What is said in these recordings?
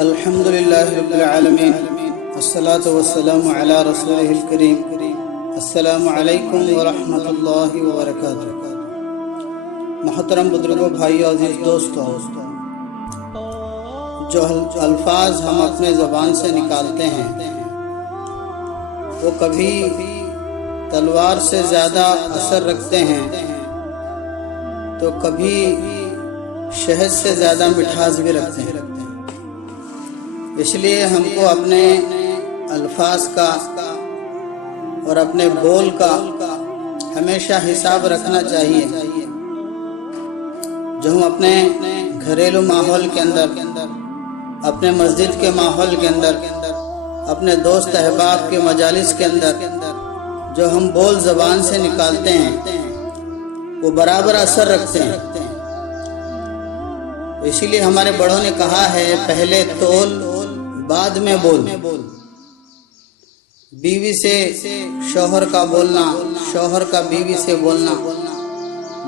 الحمدللہ رب العالمین والصلاة والسلام علی رسولہ الکریم السلام علیکم ورحمۃ اللہ وبرکاتہ۔ محترم بزرگوں، بھائیو، عزیز دوستو، جو الفاظ ہم اپنے زبان سے نکالتے ہیں وہ کبھی تلوار سے زیادہ اثر رکھتے ہیں تو کبھی شہد سے زیادہ مٹھاس بھی رکھتے ہیں۔ اس لیے ہم کو اپنے الفاظ کا اور اپنے بول کا ہمیشہ حساب رکھنا چاہیے۔ جو ہم اپنے گھریلو ماحول کے اندر، اپنے مسجد کے ماحول کے اندر، اپنے دوست احباب کے مجالس کے اندر جو ہم بول زبان سے نکالتے ہیں وہ برابر اثر رکھتے ہیں۔ اسی لیے ہمارے بڑوں نے کہا ہے، پہلے تول بعد میں بول۔ بیوی سے شوہر کا بولنا، شوہر کا بیوی سے بولنا،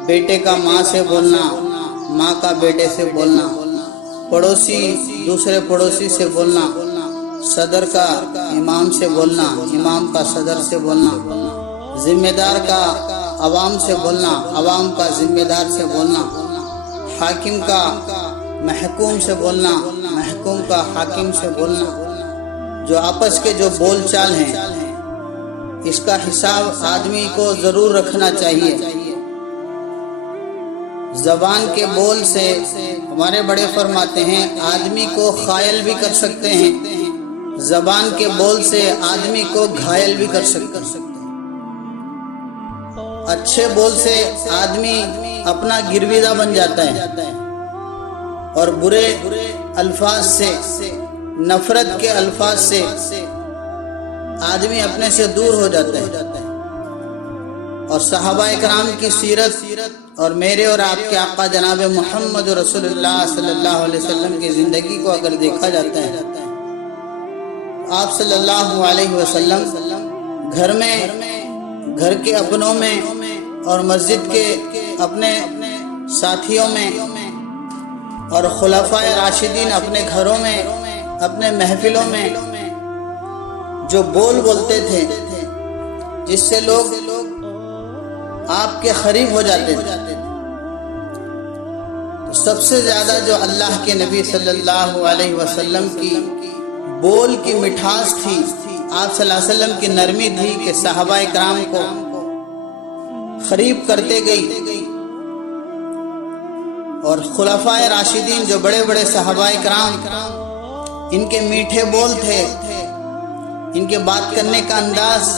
بیٹے کا ماں سے بولنا، ماں کا بیٹے سے بولنا، پڑوسی دوسرے پڑوسی سے بولنا، صدر کا امام سے بولنا، امام کا صدر سے بولنا، ذمہ دار کا عوام سے بولنا، عوام کا ذمہ دار سے بولنا، حاکم کا محکوم سے بولنا، محکوم کا حاکم سے بولنا۔ جو آپس کے جو بول چال ہیں اس کا حساب آدمی کو ضرور رکھنا چاہیے۔ زبان کے بول سے ہمارے بڑے فرماتے ہیں آدمی کو خائل بھی کر سکتے ہیں، زبان کے بول سے آدمی کو گھائل بھی کر سکتے ہیں۔ اچھے بول سے آدمی اپنا گرویدہ بن جاتا ہے اور برے الفاظ سے، نفرت کے الفاظ سے آدمی اپنے سے دور ہو جاتا ہے۔ اور صحابہ اکرام کی سیرت اور میرے اور آپ کے آقا جناب محمد رسول اللہ صلی اللہ علیہ وسلم کی زندگی کو اگر دیکھا جاتا ہے، آپ صلی اللہ علیہ وسلم گھر میں، گھر کے اپنوں میں اور مسجد کے اپنے ساتھیوں میں اور خلفائے راشدین اپنے گھروں میں، اپنے محفلوں میں جو بول بولتے تھے جس سے لوگ آپ کے قریب ہو جاتے تھے، تو سب سے زیادہ جو اللہ کے نبی صلی اللہ علیہ وسلم کی بول کی مٹھاس تھی، آپ صلی اللہ علیہ وسلم کی نرمی تھی کہ صحابہ اکرام کو قریب کرتے گئی۔ اور خلفائے راشدین جو بڑے بڑے صحابہ اکرام، ان کے میٹھے بول تھے، ان کے بات کرنے کا انداز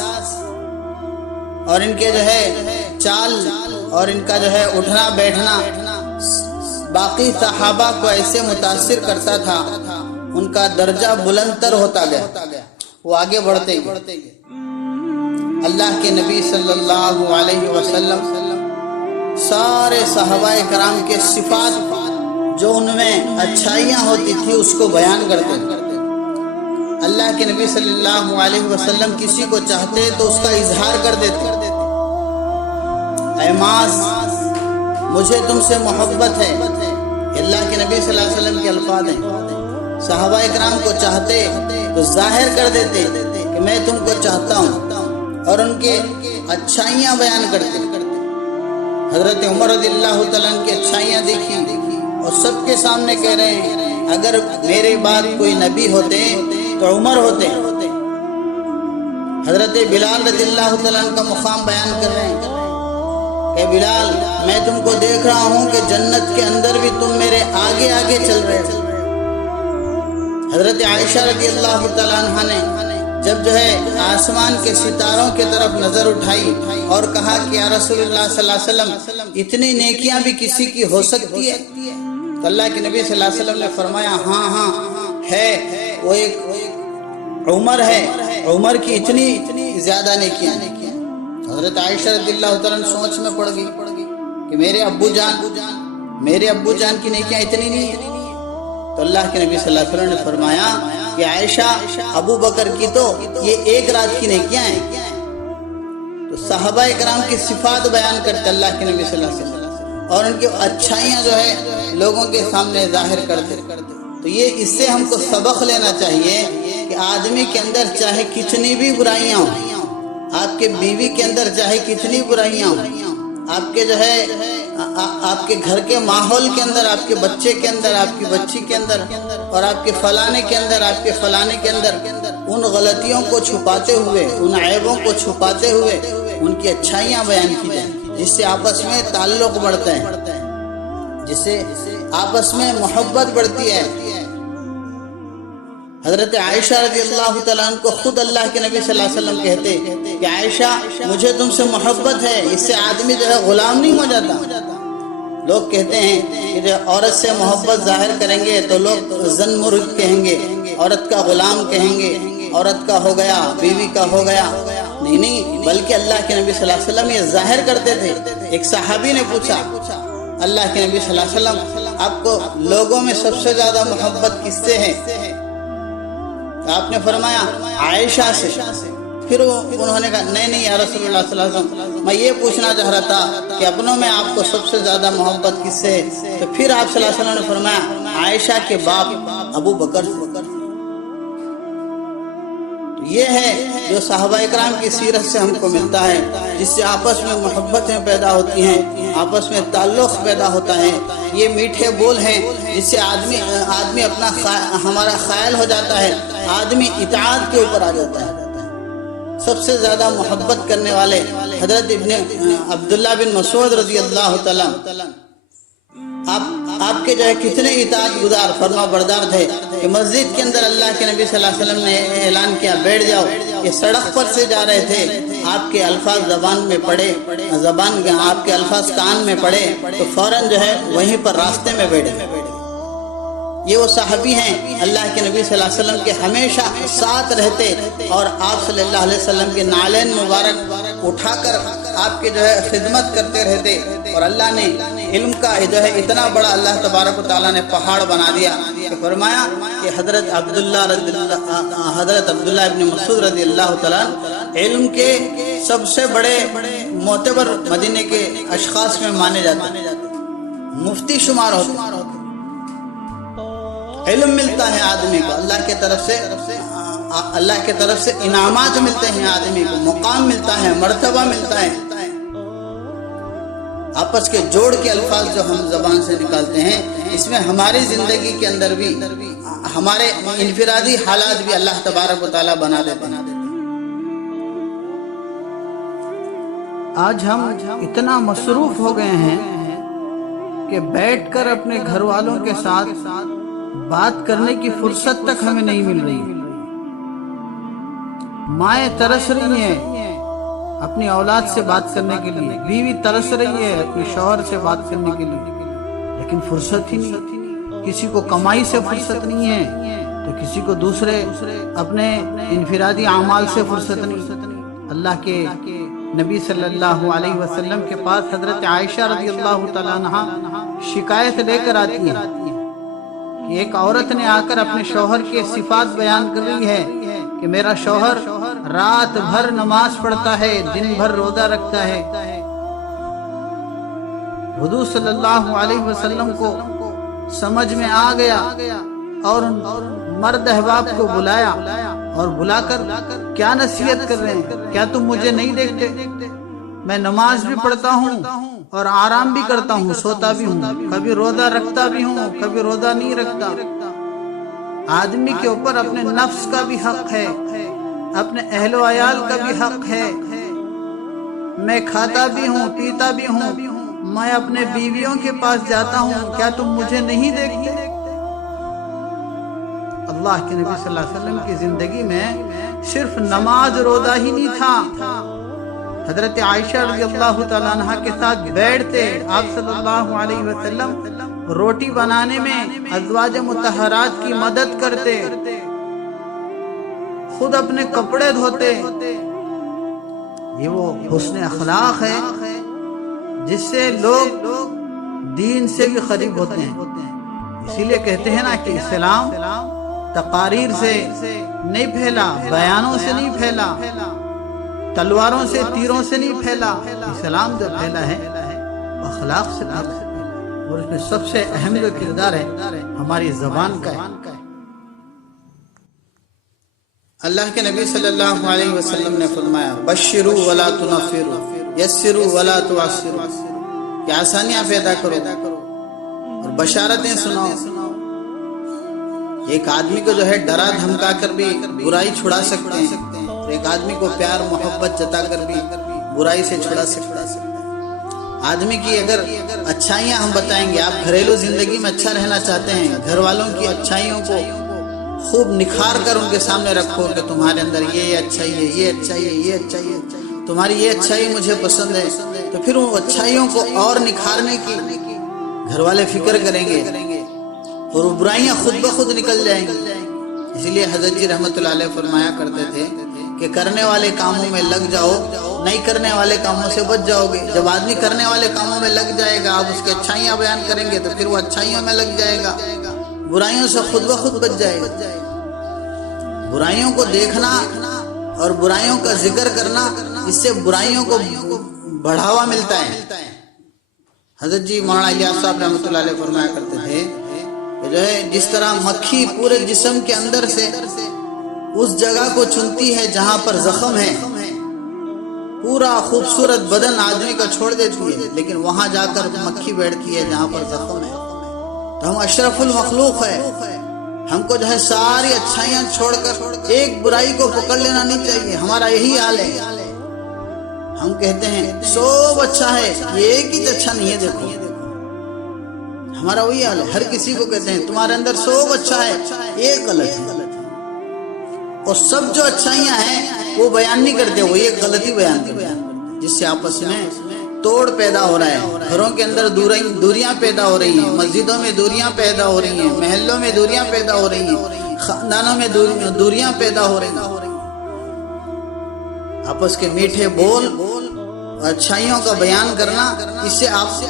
اور ان کے جو ہے چال اور ان کا جو ہے اٹھنا بیٹھنا باقی صحابہ کو ایسے متاثر کرتا تھا، ان کا درجہ بلند تر ہوتا گیا، وہ آگے بڑھتے گئے۔ اللہ کے نبی صلی اللہ علیہ وسلم سارے صحابہ کرام کے صفات جو ان میں اچھائیاں ہوتی تھی اس کو بیان کرتے تھے۔ اللہ کے نبی صلی اللہ علیہ وسلم کسی کو چاہتے تو اس کا اظہار کر دیتے، اے معاذ مجھے تم سے محبت ہے، اللہ کے نبی صلی اللہ علیہ وسلم کے الفاظ ہیں۔ صحابہ اکرام کو چاہتے تو ظاہر کر دیتے کہ میں تم کو چاہتا ہوں، اور ان کے اچھائیاں بیان کرتے۔ حضرت عمر رضی اللہ تعالیٰ عنہ کی اچھائیاں دیکھی اور سب کے سامنے کہہ رہے ہیں اگر میرے بعد کوئی نبی ہوتے تو عمر ہوتے۔ حضرت بلال رضی اللہ تعالیٰ عنہ کا مقام بیان کر رہے ہیں کہ بلال میں تم کو دیکھ رہا ہوں کہ جنت کے اندر بھی تم میرے آگے آگے چل رہے ہو۔ حضرت عائشہ رضی اللہ تعالیٰ عنہ نے جب جو ہے آسمان کے ستاروں کی طرف نظر اٹھائی اور کہا کہ یا رسول اللہ صلی اللہ علیہ وسلم اتنی نیکیاں بھی کسی کی ہو سکتی ہے؟ تو اللہ کے نبی صلی اللہ علیہ وسلم نے فرمایا ہاں ہاں ہے، وہ ایک عمر ہے، عمر کی اتنی زیادہ نیکیاں۔ حضرت عائشہ رضی اللہ تعالیٰ عنہ سوچ میں پڑ گئی کہ میرے ابو جان کی نیکیاں اتنی نہیں ہیں۔ تو اللہ کے نبی صلی اللہ علیہ وسلم نے فرمایا کہ عائشہ ابو بکر کی تو یہ ایک رات کی نیکیاں ہیں۔ تو صحابہ اکرام کی صفات بیان کرتے اللہ کے نبی صلی اللہ علیہ وسلم اور ان کی اچھائیاں جو ہے لوگوں کے سامنے ظاہر کرتے۔ تو یہ اس سے ہم کو سبق لینا چاہیے کہ آدمی کے اندر چاہے کتنی بھی برائیاں ہوں، آپ کے بیوی کے اندر چاہے کتنی برائیاں ہوں، آپ کے جو ہے آپ کے گھر کے ماحول کے اندر، آپ کے بچے کے اندر، آپ کی بچی کے اندر، اور آپ کے فلانے کے اندر، آپ کے فلانے کے اندر، ان غلطیوں کو چھپاتے ہوئے، ان عیبوں کو چھپاتے ہوئے ان کی اچھائیاں بیان کی جائیں، جس سے آپس میں تعلق بڑھتا ہے، جس سے آپس میں محبت بڑھتی ہے۔ حضرت عائشہ رضی اللہ تعالیٰ عنہ کو خود اللہ کے نبی صلی اللہ علیہ وسلم کہتے کہ عائشہ مجھے تم سے محبت ہے، اس سے آدمی جو ہے غلام نہیں ہو جاتا۔ لوگ کہتے ہیں کہ جو عورت سے محبت ظاہر کریں گے تو لوگ زن مرغ کہیں گے، عورت کا غلام کہیں گے، عورت کا ہو گیا، بیوی کا ہو گیا۔ نہیں، بلکہ اللہ کے نبی صلی اللہ علیہ وسلم یہ ظاہر کرتے تھے۔ ایک صحابی نے پوچھا اللہ کے نبی صلی اللہ علیہ وسلم آپ کو لوگوں میں سب سے زیادہ محبت کس سے ہے؟ آپ نے فرمایا عائشہ سے۔ پھر انہوں نے کہا نہیں یا رسول اللہ صلی اللہ علیہ وسلم، میں یہ پوچھنا چاہ رہا تھا کہ اپنوں میں آپ کو سب سے زیادہ محبت کس سے ہے؟ تو پھر آپ صلی اللہ علیہ وسلم نے فرمایا عائشہ کے باپ ابو بکر سے۔ یہ ہے جو صحابہ اکرام کی سیرت سے ہم کو ملتا ہے، جس سے آپس میں محبتیں پیدا ہوتی ہیں، آپس میں تعلق پیدا ہوتا ہے۔ یہ میٹھے بول ہیں جس سے آدمی اپنا ہمارا خیال ہو جاتا ہے، آدمی اطاعت کے اوپر آ جاتا ہے۔ سب سے زیادہ محبت کرنے والے حضرت ابن عبداللہ بن مسعود رضی اللہ تعالیٰ آپ کے جو ہے کتنے اطاعت گزار فرما بردار تھے کہ مسجد کے اندر اللہ کے نبی صلی اللہ علیہ وسلم نے اعلان کیا بیٹھ جاؤ، یہ سڑک پر سے جا رہے تھے، آپ کے الفاظ زبان میں پڑے، آپ کے الفاظ کان میں پڑے تو فوراً جو ہے وہیں پر راستے میں بیٹھے۔ یہ وہ صحابی ہیں اللہ کے نبی صلی اللہ علیہ وسلم کے ہمیشہ ساتھ رہتے اور آپ صلی اللہ علیہ وسلم کے نالین مبارک اٹھا کر آپ کے جو ہے خدمت کرتے رہتے، اور اللہ نے علم کا جو ہے اتنا بڑا اللہ تبارک و تعالیٰ نے پہاڑ بنا دیا کہ فرمایا کہ حضرت عبداللہ ابن مسعود رضی اللہ تعالیٰ علم کے سب سے بڑے معتبر مدینے کے اشخاص میں مانے جاتے، مفتی شمار ہوتے۔ علم ملتا ہے آدمی کو اللہ کے طرف سے انعامات ملتے ہیں، آدمی کو مقام ملتا ہے، مرتبہ ملتا ہے۔ آپس کے جوڑ کے الفاظ جو ہم زبان سے نکالتے ہیں، اس میں ہماری زندگی کے اندر بھی ہمارے انفرادی حالات بھی اللہ تبارک و تعالیٰ بنا دیتے ہیں۔ آج ہم اتنا مصروف ہو گئے ہیں کہ بیٹھ کر اپنے گھر والوں کے ساتھ بات کرنے کی فرصت تک ہمیں نہیں مل رہی۔ مائیں ترس رہی ہیں اپنی اولاد سے بات کرنے کے لیے، بیوی ترس رہی ہے اپنے شوہر سے بات کرنے کے لیے، لیکن فرصت ہی نہیں۔ کسی کو کمائی سے فرصت نہیں ہے تو کسی کو دوسرے اپنے انفرادی اعمال سے فرصت نہیں۔ اللہ کے نبی صلی اللہ علیہ وسلم کے پاس حضرت عائشہ رضی اللہ تعالیٰ عنہ شکایت لے کر آتی ہے کہ ایک عورت نے آ کر اپنے شوہر کے صفات بیان کر رہی ہے کہ میرا شوہر رات بھر نماز پڑھتا ہے، دن بھر روزہ رکھتا ہے۔ حضور صلی اللہ علیہ وسلم کو سمجھ میں آ گیا اور مرد احباب کو بلایا اور بلا کر کیا نصیحت کر رہے ہیں، کیا تم مجھے نہیں دیکھتے؟ میں نماز بھی پڑھتا ہوں اور آرام بھی کرتا ہوں، سوتا بھی ہوں، کبھی روزہ رکھتا بھی ہوں، کبھی روزہ نہیں رکھتا۔ آدمی کے اوپر اپنے نفس کا بھی حق ہے، اپنے اہل و عیال کا بھی حق ہے۔ میں کھاتا بھی ہوں، پیتا بھی ہوں، میں اپنے بیویوں کے پاس جاتا ہوں، کیا تم مجھے نہیں دیکھتے؟ اللہ کے نبی صلی اللہ علیہ وسلم کی زندگی میں صرف نماز روزہ ہی نہیں تھا، حضرت عائشہ رضی اللہ تعالیٰ عنہ کے ساتھ بیٹھتے، آپ صلی اللہ علیہ وسلم روٹی بنانے میں ازواج مطہرات کی مدد کرتے، خود اپنے کپڑے دھوتے۔ یہ وہ حسن اخلاق ہے جس سے لوگ دین سے بھی قریب ہوتے ہیں۔ اسی لیے کہتے ہیں نا کہ اسلام تقاریر سے نہیں پھیلا، بیانوں سے نہیں پھیلا، تلواروں سے تیروں سے نہیں پھیلا، اسلام جو پھیلا ہے اخلاق سے پھیلا۔ اور اس میں سب سے اہم جو کردار ہے ہماری زبان کا ہے۔ اللہ کے نبی صلی اللہ علیہ وسلم نے فرمایا بشروا ولا تنفروا یسروا ولا تعسروا، کہ آسانیاں پیدا کرو اور بشارتیں سناؤ۔ ایک آدمی کو جو ہے ڈرا دھمکا کر بھی برائی چھڑا سکتے ہیں، اور ایک آدمی کو پیار محبت جتا کر بھی برائی سے چھڑا سکتے ہیں۔ آدمی کی اگر اچھائیاں ہم بتائیں گے، آپ گھریلو زندگی میں اچھا رہنا چاہتے ہیں، گھر والوں کی اچھائیوں کو خوب نکھار کر ان کے سامنے رکھو کہ تمہارے اندر یہ اچھائی ہے، یہ اچھائی ہے، یہ اچھائی ہے، تمہاری یہ اچھائی مجھے پسند ہے، تو پھر ان اچھائیوں کو اور نکھارنے کی گھر والے فکر کریں گے اور وہ برائیاں خود بخود نکل جائیں گی۔ اسی لیے حضرت جی رحمت اللہ علیہ فرمایا کرتے تھے کہ کرنے والے کاموں میں لگ جاؤ، نہیں کرنے والے کاموں سے بچ جاؤ گے۔ جب آدمی کرنے والے کاموں میں لگ جائے گا، آپ اس کی اچھائیاں بیان کریں گے تو پھر وہ اچھائیوں میں لگ جائے گا، برائیوں سے خود بخود بچ جائے گا۔ برائیوں کو دیکھنا اور برائیوں کا ذکر کرنا، اس سے برائیوں کو بڑھاوا ملتا ہے۔ حضرت جی مولانا الیاس صاحب رحمۃ اللہ علیہ فرمایا کرتے تھے کہ جو ہے جس طرح مکھی پورے جسم کے اندر سے اس جگہ کو چنتی ہے جہاں پر زخم ہے، پورا خوبصورت بدن آدمی کا چھوڑ دیتی ہے، لیکن وہاں جا کر مکھی بیٹھتی ہے جہاں پر زخم ہے۔ تو ہم اشرف المخلوق ہے، ہم کو جو ہے ساری اچھائیاں چھوڑ کر ایک برائی کو پکڑ لینا نہیں چاہیے۔ ہمارا یہی حال ہے، ہم کہتے ہیں سب اچھا ہے، یہ ایک ہی اچھا نہیں ہے، دیکھو ہمارا وہی حال ہے۔ ہر کسی کو کہتے ہیں تمہارے اندر سب اچھا ہے، ایک غلط ہے، اور سب جو اچھائیاں ہیں وہ بیان نہیں کرتے، وہ ایک غلطی بیان کرتے ہیں، جس سے آپس میں توڑ پیدا ہو رہا ہے، گھروں کے اندر دوریاں پیدا ہو رہی ہیں، مسجدوں میں دوریاں پیدا ہو رہی ہیں، محلوں میں دوریاں پیدا ہو رہی ہیں، خاندانوں میں دوریاں پیدا ہو رہی ہیں۔ آپس کے میٹھے بول اور اچھائیوں کا بیان کرنا، اس سے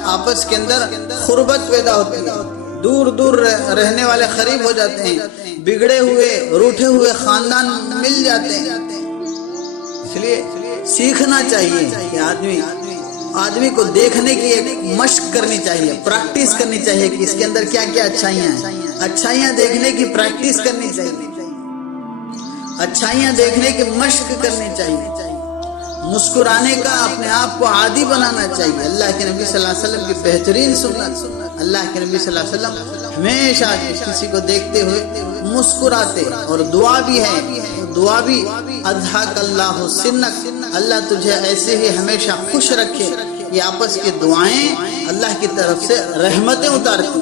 آپس کے اندر قربت پیدا ہوتی ہے، دور دور رہنے والے قریب ہو جاتے ہیں، بگڑے ہوئے روٹھے ہوئے خاندان مل جاتے ہیں۔ اس لیے سیکھنا چاہیے کہ آدمی کو دیکھنے کی ایک مشق کرنی چاہیے، پریکٹس کرنی چاہیے کہ اس کے اندر کیا کیا اچھائیاں ہیں، اچھائیاں دیکھنے کی پریکٹس کرنی چاہیے، اچھائیاں دیکھنے کی مشق کرنی چاہیے، مسکرانے کا اپنے آپ کو عادی بنانا چاہیے۔ اللہ کے نبی صلی اللہ علیہ وسلم کی بہترین سنت، اللہ کے نبی صلی اللہ علیہ وسلم ہمیشہ کسی کو دیکھتے ہوئے مسکراتے، اور دعا بھی ہے، دعا بھی اضحک اللہ سنک، اللہ تجھے ایسے ہی ہمیشہ خوش رکھے۔ یہ آپس کی دعائیں اللہ کی طرف سے رحمتیں اتارتی،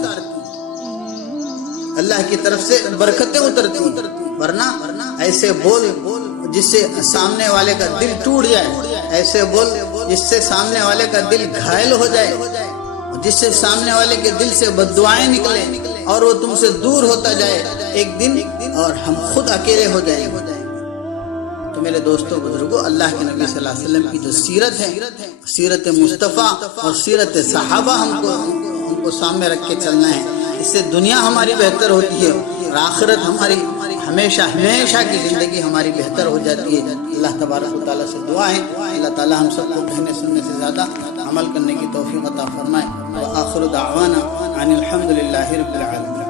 اللہ کی طرف سے برکتیں اترتی، ورنہ ایسے بول جس سے سامنے والے کا دل ٹوٹ جائے، ایسے بول جس سے سامنے والے کا دل گھائل ہو جائے، جس سے سامنے والے کے دل سے بددعائیں نکلیں اور وہ تم سے دور ہوتا جائے ایک دن، اور ہم خود اکیلے ہو جائیں گے۔ تو میرے دوستوں بزرگوں، اللہ کے نبی صلی اللہ علیہ وسلم کی جو سیرت ہے، سیرت مصطفیٰ اور سیرت صحابہ، ہم کو سامنے رکھ کے چلنا ہے۔ اس سے دنیا ہماری بہتر ہوتی ہے اور آخرت ہماری ہمیشہ کی زندگی ہماری بہتر ہو جاتی ہے۔ اللہ تبارک و تعالیٰ سے دعا ہے اللہ تعالیٰ ہم سب کو کہنے سننے سے زیادہ عمل کرنے کی توفیق عطا فرمائے۔ وآخر دعوانا ان الحمد للہ رب العالمین۔